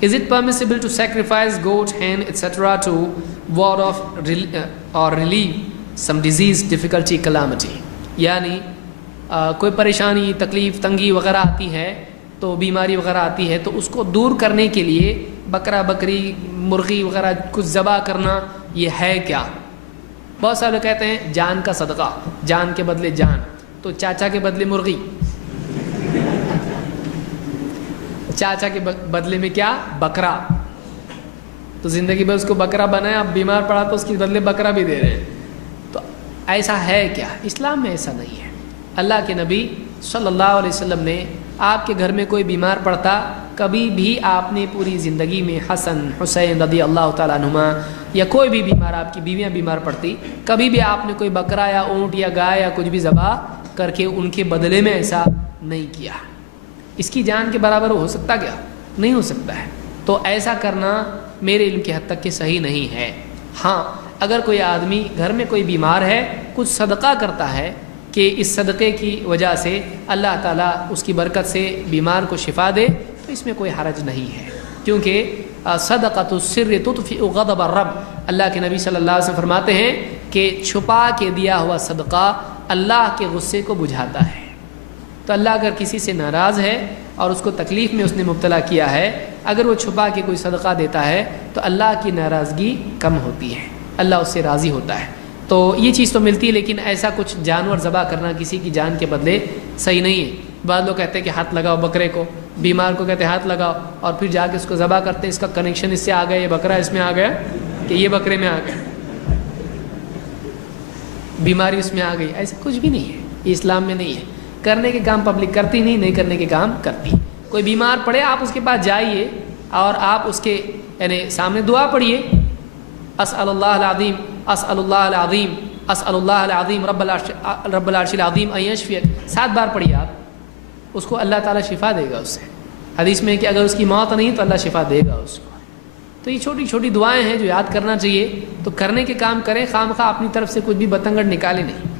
Is it permissible to sacrifice goat, hen, etc. to ward off or relieve some disease, difficulty, calamity? یعنی کوئی پریشانی، تکلیف، تنگی وغیرہ آتی ہے تو بیماری وغیرہ آتی ہے تو اس کو دور کرنے کے لیے بکرا، بکری، مرغی وغیرہ کچھ ذبح کرنا یہ ہے کیا؟ بہت سارے لوگ کہتے ہیں جان کا صدقہ، جان کے بدلے جان، تو چاچا کے بدلے مرغی، چاچا کے بدلے میں کیا؟ بکرا، تو زندگی بھر اس کو بکرا بنائے، اب بیمار پڑا تو اس کے بدلے بکرا بھی دے رہے ہیں، تو ایسا ہے کیا؟ اسلام میں ایسا نہیں ہے۔ اللہ کے نبی صلی اللہ علیہ وسلم نے آپ کے گھر میں کوئی بیمار پڑتا، کبھی بھی آپ نے پوری زندگی میں حسن، حسین رضی اللہ تعالیٰ عنہما یا کوئی بھی بیمار، آپ کی بیویاں بیمار پڑتی، کبھی بھی آپ نے کوئی بکرا یا اونٹ یا گائے یا کچھ بھی ذبح کر کے ان کے بدلے میں ایسا نہیں کیا۔ اس کی جان کے برابر ہو سکتا کیا؟ نہیں ہو سکتا ہے۔ تو ایسا کرنا میرے علم کی حد تک کہ صحیح نہیں ہے۔ ہاں، اگر کوئی آدمی گھر میں کوئی بیمار ہے، کچھ صدقہ کرتا ہے کہ اس صدقے کی وجہ سے اللہ تعالیٰ اس کی برکت سے بیمار کو شفا دے، تو اس میں کوئی حرج نہیں ہے، کیونکہ صدقۃ السر تطفئ غضب الرب، اللہ کے نبی صلی اللہ علیہ وسلم فرماتے ہیں کہ چھپا کے دیا ہوا صدقہ اللہ کے غصے کو بجھاتا ہے۔ تو اللہ اگر کسی سے ناراض ہے اور اس کو تکلیف میں اس نے مبتلا کیا ہے، اگر وہ چھپا کے کوئی صدقہ دیتا ہے تو اللہ کی ناراضگی کم ہوتی ہے، اللہ اس سے راضی ہوتا ہے۔ تو یہ چیز تو ملتی ہے، لیکن ایسا کچھ جانور ذبح کرنا کسی کی جان کے بدلے صحیح نہیں ہے۔ بعض لوگ کہتے ہیں کہ ہاتھ لگاؤ بکرے کو، بیمار کو کہتے ہیں ہاتھ لگاؤ، اور پھر جا کے اس کو ذبح کرتے ہیں، اس کا کنیکشن اس سے آ گیا، یہ بکرا اس میں آ گیا کہ یہ بکرے میں آ گیا، بیماری اس میں آ گئی۔ ایسا کچھ بھی نہیں ہے، یہ اسلام میں نہیں ہے۔ کرنے کے کام پبلک کرتی نہیں کرنے کے کام کرتی۔ کوئی بیمار پڑے، آپ اس کے پاس جائیے اور آپ اس کے یعنی سامنے دعا پڑھیے، اسأل اللہ العظیم، اسأل اللہ العظیم، اسأل اللہ العظیم رب العرش العظیم ان یشفیک، 7 بار پڑھیے آپ، اس کو اللہ تعالیٰ شفا دے گا۔ اس سے حدیث میں ہے کہ اگر اس کی موت نہیں تو اللہ شفا دے گا اس کو۔ تو یہ چھوٹی چھوٹی دعائیں ہیں جو یاد کرنا چاہیے، تو کرنے کے کام کریں، خام خواہ اپنی طرف سے کچھ بھی بتنگڑ نکالے نہیں۔